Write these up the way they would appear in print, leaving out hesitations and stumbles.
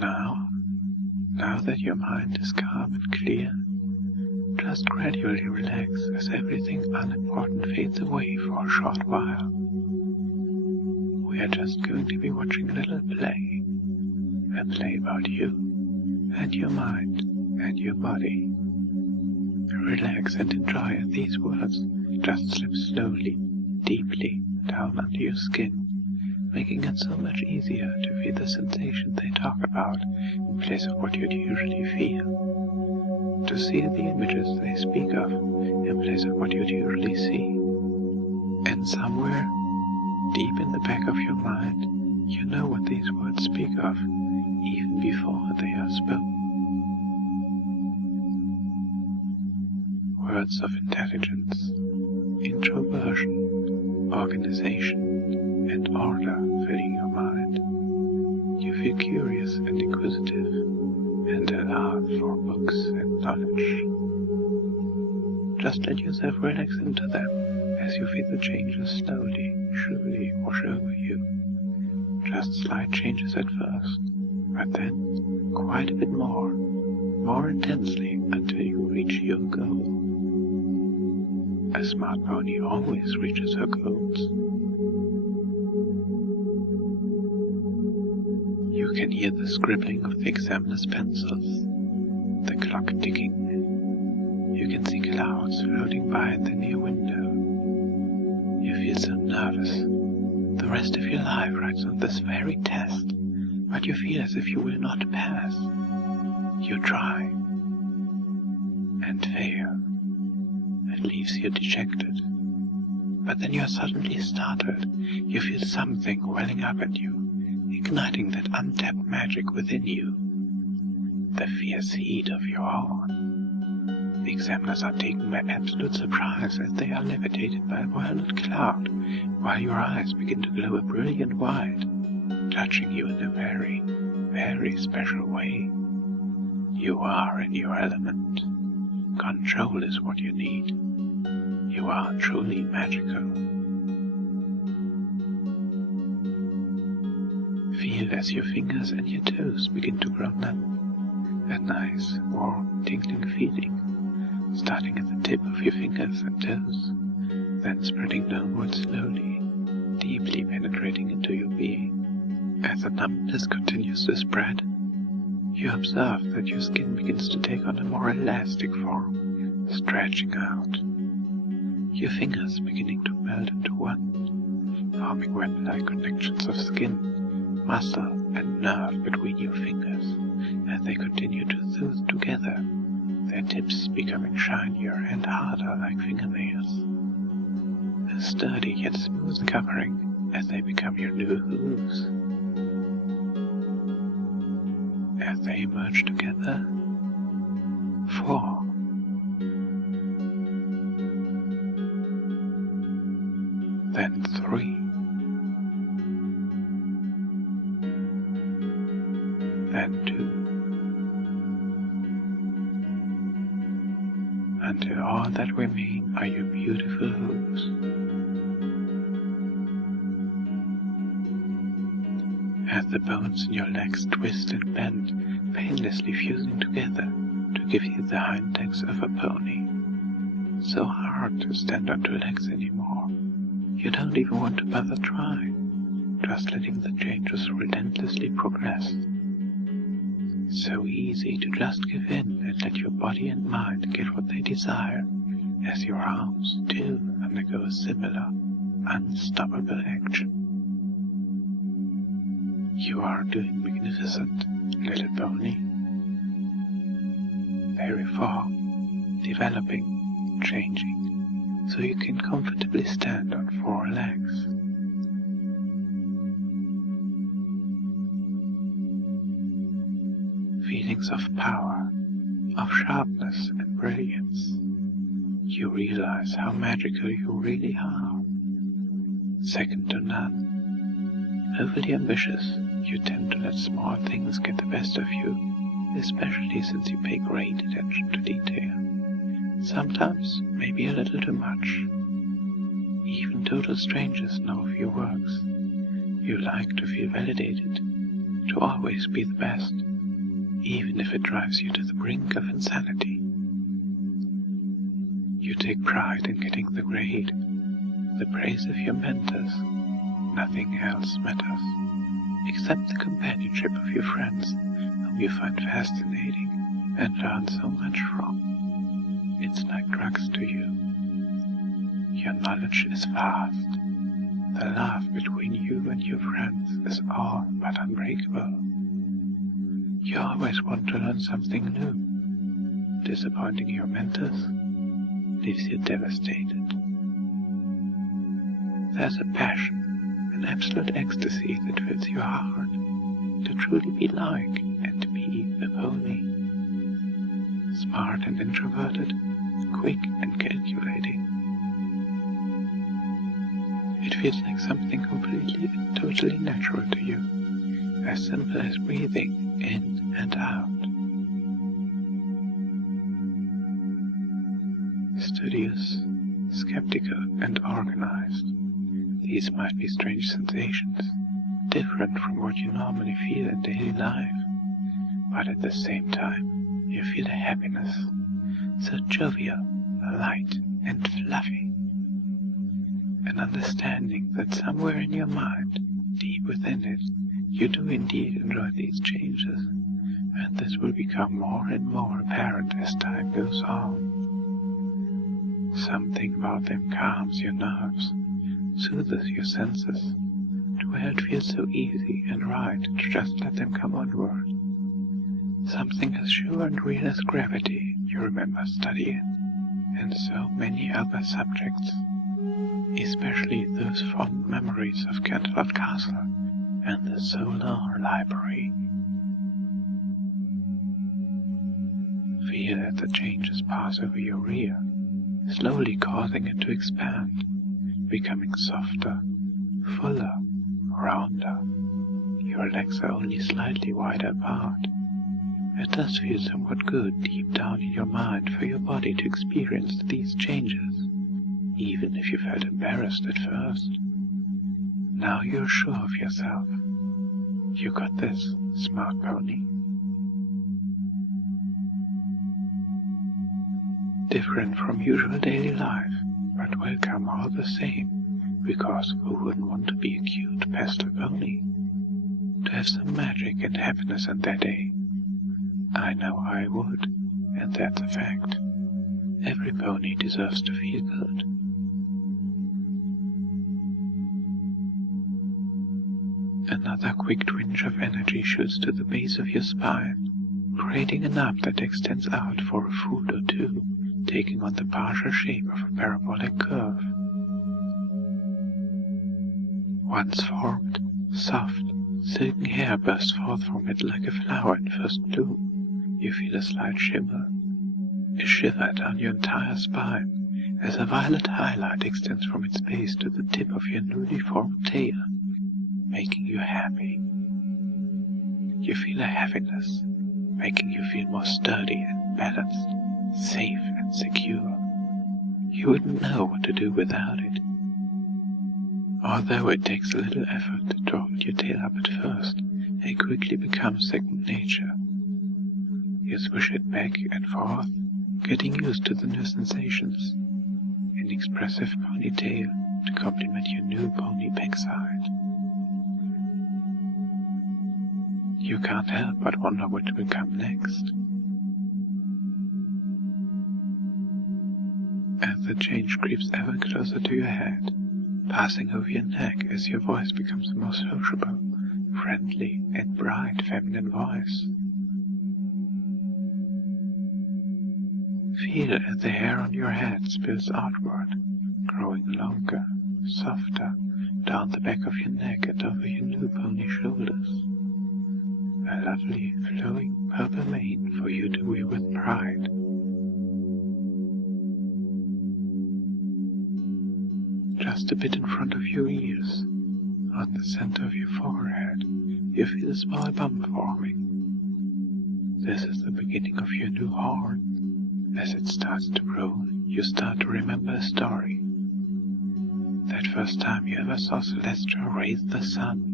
Now that your mind is calm and clear, just gradually relax as everything unimportant fades away for a short while. We are just going to be watching a little play. A play about you and your mind and your body. Relax and enjoy as these words just slip slowly, deeply down under your skin, making it so much easier to feel the sensation they talk about in place of what you'd usually feel. To see the images they speak of in place of what you'd usually see. And somewhere, deep in the back of your mind, you know what these words speak of, even before they are spoken. Words of intelligence, introversion, organization, and order filling your mind. You feel curious and inquisitive, and a love for books and knowledge. Just let yourself relax into them as you feel the changes slowly, surely wash over you. Just slight changes at first, but then quite a bit more intensely until you reach your goal. A smart pony always reaches her goals. You can hear the scribbling of the examiner's pencils, the clock ticking. You can see clouds floating by in the near window. You feel so nervous. The rest of your life rides on this very test, but you feel as if you will not pass. You try and fail. It leaves you dejected. But then you are suddenly startled. You feel something welling up at you, igniting that untapped magic within you. The fierce heat of your own. The examiners are taken by absolute surprise as they are levitated by a violet cloud, while your eyes begin to glow a brilliant white, touching you in a very, very special way. You are in your element. Control is what you need. You are truly magical. Feel as your fingers and your toes begin to grow numb. A nice, warm, tingling feeling, starting at the tip of your fingers and toes, then spreading downward slowly, deeply penetrating into your being. As the numbness continues to spread, you observe that your skin begins to take on a more elastic form, stretching out. Your fingers beginning to melt into one, forming web-like connections of skin, muscle, and nerve between your fingers as they continue to soothe together, their tips becoming shinier and harder like fingernails. A sturdy yet smooth covering as they become your new hooves. As they merge together, 4. Then 3. Then 2. Until all that remain are your beautiful hooves. As the bones in your legs twist and bend, painlessly fusing together to give you the hind legs of a pony. So hard to stand on 2 legs anymore. You don't even want to bother trying, just letting the changes relentlessly progress. So easy to just give in and let your body and mind get what they desire, as your arms too undergo a similar, unstoppable action. You are doing magnificent, little pony. Very far, developing, changing, so you can comfortably stand on 4 legs. Feelings of power, of sharpness and brilliance. You realize how magical you really are. Second to none. Overly ambitious, you tend to let small things get the best of you, especially since you pay great attention to detail. Sometimes, maybe a little too much. Even total strangers know of your works. You like to feel validated, to always be the best, even if it drives you to the brink of insanity. You take pride in getting the grade, the praise of your mentors. Nothing else matters, except the companionship of your friends, whom you find fascinating and learn so much from. It's like drugs to you. Your knowledge is vast. The love between you and your friends is all but unbreakable. You always want to learn something new. Disappointing your mentors leaves you devastated. There's a passion, an absolute ecstasy that fills your heart to truly be like and be a pony. Smart and introverted, quick and calculating. It feels like something completely and totally natural to you, as simple as breathing in and out. Studious, skeptical, and organized. These might be strange sensations, different from what you normally feel in daily life, but at the same time, you feel a happiness, so jovial, light, and fluffy. An understanding that somewhere in your mind, deep within it, you do indeed enjoy these changes, and this will become more and more apparent as time goes on. Something about them calms your nerves, soothes your senses, to where it feels so easy and right to just let them come onward. Something as sure and real as gravity you remember studying, and so many other subjects, especially those fond memories of Canterlot Castle and the Solar Library. Feel that the changes pass over your rear, slowly causing it to expand, becoming softer, fuller, rounder. Your legs are only slightly wider apart. It does feel somewhat good deep down in your mind for your body to experience these changes, even if you felt embarrassed at first. Now you're sure of yourself. You got this, smart pony. Different from usual daily life, but welcome all the same, because who wouldn't want to be a cute pastel pony? To have some magic and happiness in their day. I know I would, and that's a fact. Every pony deserves to feel good. Another quick twinge of energy shoots to the base of your spine, creating a knob that extends out for a foot or two, taking on the partial shape of a parabolic curve. Once formed, soft, silken hair bursts forth from it like a flower in first bloom. You feel a slight shimmer, a shiver down your entire spine, as a violet highlight extends from its base to the tip of your newly formed tail, making you happy. You feel a heaviness, making you feel more sturdy and balanced, safe and secure. You wouldn't know what to do without it. Although it takes a little effort to hold your tail up at first, it quickly becomes second nature. You swish it back and forth, getting used to the new sensations. An expressive ponytail to complement your new pony backside. You can't help but wonder what will come next. As the change creeps ever closer to your head, passing over your neck as your voice becomes a more sociable, friendly, and bright feminine voice. Feel as the hair on your head spills outward, growing longer, softer, down the back of your neck and over your new pony shoulders. A lovely, flowing purple mane for you to wear with pride. Just a bit in front of your ears, on the center of your forehead, you feel a small bump forming. This is the beginning of your new horn. As it starts to grow, you start to remember a story. That first time you ever saw Celestia raise the sun.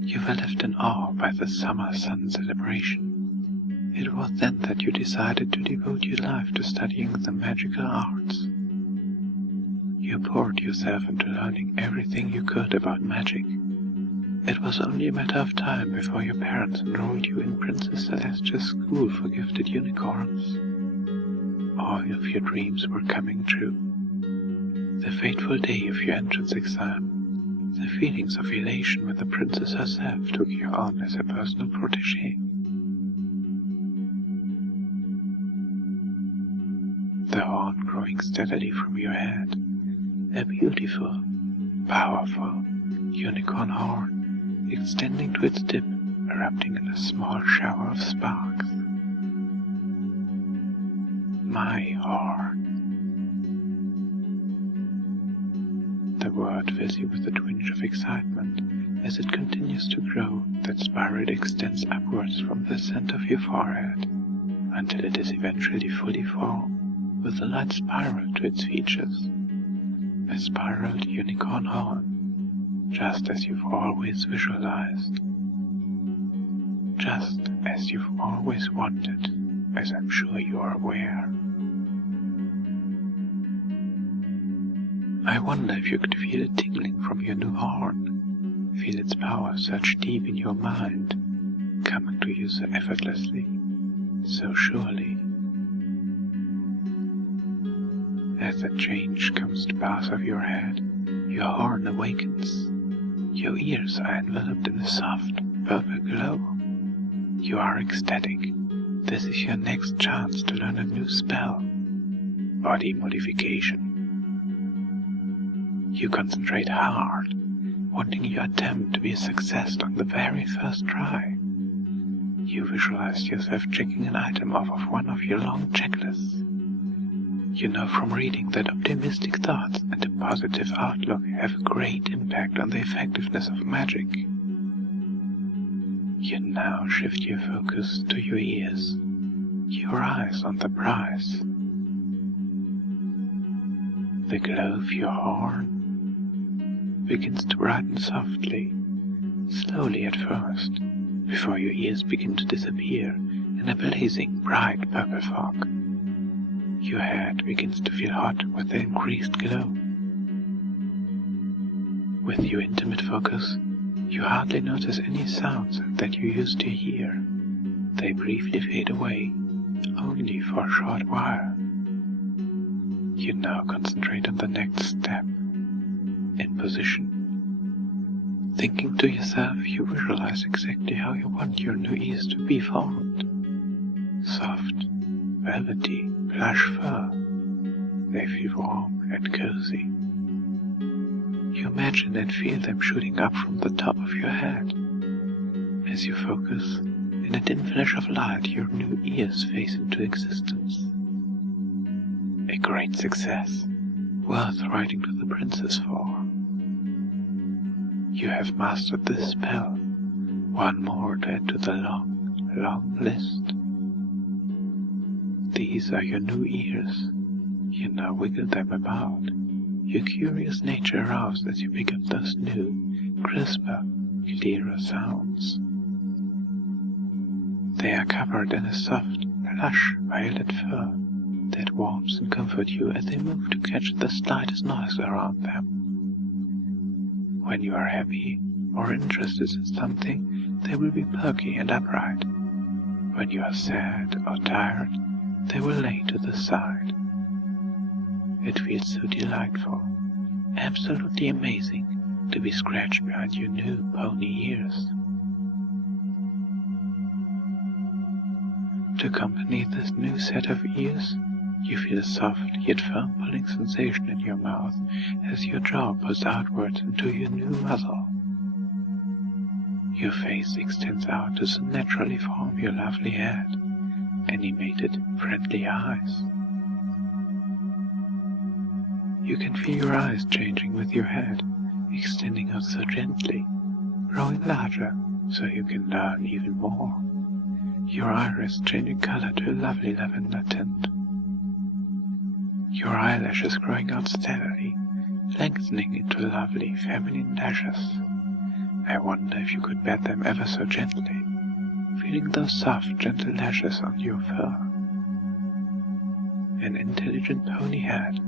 You were left in awe by the summer sun celebration. It was then that you decided to devote your life to studying the magical arts. You poured yourself into learning everything you could about magic. It was only a matter of time before your parents enrolled you in Princess Celestia's school for gifted unicorns. All of your dreams were coming true. The fateful day of your entrance exam, the feelings of elation when the princess herself took you on as her personal protégé. The horn growing steadily from your head, a beautiful, powerful unicorn horn extending to its tip, erupting in a small shower of sparks. My horn. The word fills you with a twinge of excitement as it continues to grow. That spiral extends upwards from the center of your forehead until it is eventually fully formed with a light spiral to its features. A spiraled unicorn horn, just as you've always visualized. Just as you've always wanted, as I'm sure you are aware. I wonder if you could feel it tingling from your new horn, feel its power surge deep in your mind, coming to you so effortlessly, so surely. As the change comes to pass of your head, your horn awakens. Your ears are enveloped in a soft, purple glow. You are ecstatic. This is your next chance to learn a new spell. Body modification. You concentrate hard, wanting your attempt to be a success on the very first try. You visualize yourself checking an item off of one of your long checklists. You know from reading that optimistic thoughts and a positive outlook have a great impact on the effectiveness of magic. You now shift your focus to your ears, your eyes on the prize. The glow of your horn begins to brighten softly, slowly at first, before your ears begin to disappear in a blazing bright purple fog. Your head begins to feel hot with the increased glow. With your intimate focus, you hardly notice any sounds that you used to hear. They briefly fade away, only for a short while. You now concentrate on the next step, in position. Thinking to yourself, you visualize exactly how you want your new ears to be formed. Soft, velvety, plush fur. They feel warm and cozy. You imagine and feel them shooting up from the top of your head. As you focus, in a dim flash of light, your new ears phase into existence. A great success, worth writing to the princess for. You have mastered this spell, one more to add to the long, long list. These are your new ears. You now wiggle them about, your curious nature aroused as you pick up those new, crisper, clearer sounds. They are covered in a soft, plush violet fur that warms and comforts you as they move to catch the slightest noise around them. When you are happy or interested in something, they will be perky and upright. When you are sad or tired, they will lay to the side. It feels so delightful, absolutely amazing, to be scratched behind your new pony ears. To accompany this new set of ears, you feel a soft yet firm pulling sensation in your mouth as your jaw pulls outwards into your new muzzle. Your face extends out to so naturally form your lovely head, animated, friendly eyes. You can feel your eyes changing with your head, extending out so gently, growing larger so you can learn even more. Your iris changing color to a lovely lavender tint. Your eyelashes growing out steadily, lengthening into lovely feminine lashes, I wonder if you could pat them ever so gently, feeling those soft, gentle lashes on your fur. An intelligent pony hat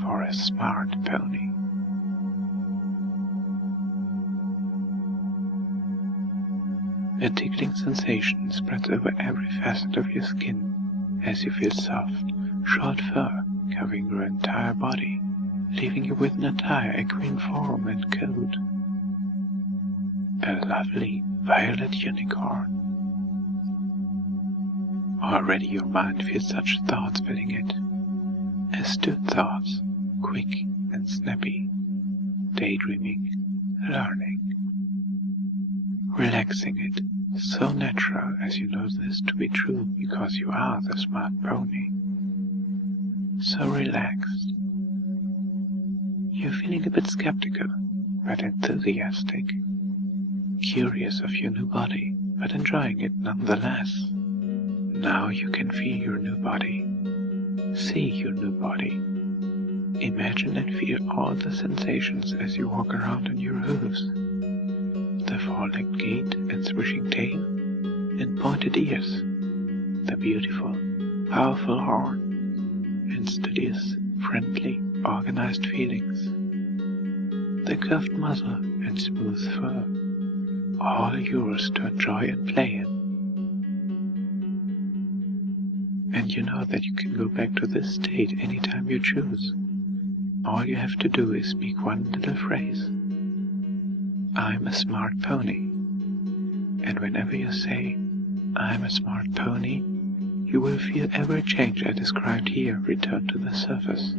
for a smart pony. A tickling sensation spreads over every facet of your skin as you feel soft, short fur covering your entire body, leaving you with an entire equine form and coat. A lovely violet unicorn. Already your mind feels such thoughts filling it. Astute thoughts, quick and snappy, daydreaming, learning. Relaxing it, so natural as you know this to be true because you are the smart pony. So relaxed. You're feeling a bit skeptical, but enthusiastic. Curious of your new body, but enjoying it nonetheless. Now you can feel your new body. See your new body. Imagine and feel all the sensations as you walk around on your hooves. The four-legged gait and swishing tail, and pointed ears, the beautiful, powerful horn, and studious, friendly, organized feelings, the curved muzzle and smooth fur, all yours to enjoy and play in. And you know that you can go back to this state anytime you choose. All you have to do is speak one little phrase. I'm a smart pony. And whenever you say, I'm a smart pony, you will feel every change I described here return to the surface,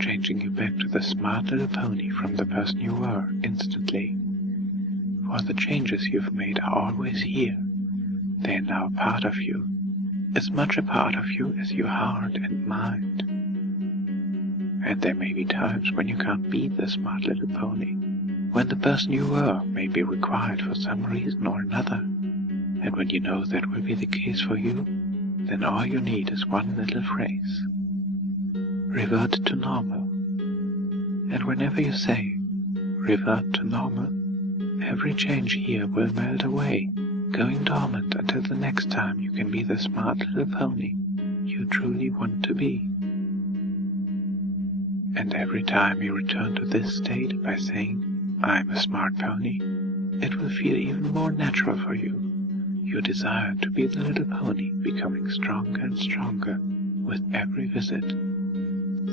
changing you back to the smart little pony from the person you were instantly. For the changes you've made are always here. They are now a part of you, as much a part of you as your heart and mind. And there may be times when you can't be the smart little pony, when the person you were may be required for some reason or another, and when you know that will be the case for you, then all you need is one little phrase. Revert to normal. And whenever you say, revert to normal, every change here will melt away, going dormant until the next time you can be the smart little pony you truly want to be. And every time you return to this state by saying, I'm a smart pony, it will feel even more natural for you. Your desire to be the little pony becoming stronger and stronger with every visit.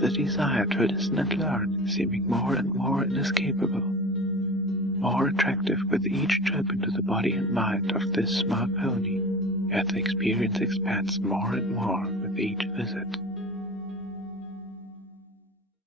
The desire to listen and learn seeming more and more inescapable. More attractive with each trip into the body and mind of this smart pony, as the experience expands more and more with each visit.